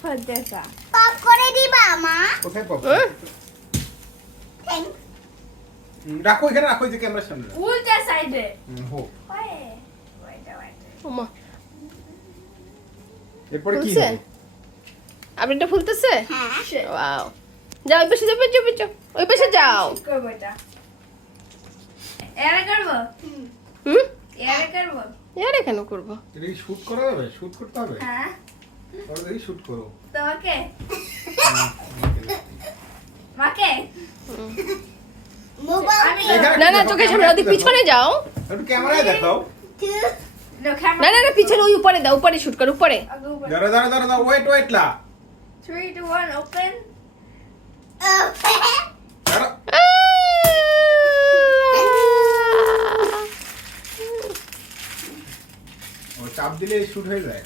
ফুলতেছে। Pop করে দিবা মা? কোথায় পপ? থ্যাঙ্কস। রাখো এখানে, রাখো এই যে ক্যামেরার সামনে রাখো। উল্টা সাইডে। হোক। ওইটা। ওমা এরপরে কি ফুলছে? হবে? আপনি এটা ফুলতেছে? হ্যাঁ। ওয়াও। যাও ওই পাশে যাও, ওই পাশে যাও। করবো এটা। এরা করবো? হুম? এরা করবো? এর কেন করবো? এটা কি শুট করা যাবে? শুট করতে হবে? হ্যাঁ। তাহলে দেখি শুট করো। তোমাকে? হুম, মাকে? মোবাইল আমি এখানে না না দেখো, চোখের সামনে, ক্যামেরায় ওদিক দেখো। পিছনে যাও। একটু ক্যামেরায় দেখাও। No, না camera. না না পিছনে, ওই উপরে দাও, উপরে শুট কর, উপরে। I'll go back. দাঁড়া ওয়েট লা। 3, 2, 1, open. দাঁড়া। ও চাপ দিলে শুট হয়ে যায়।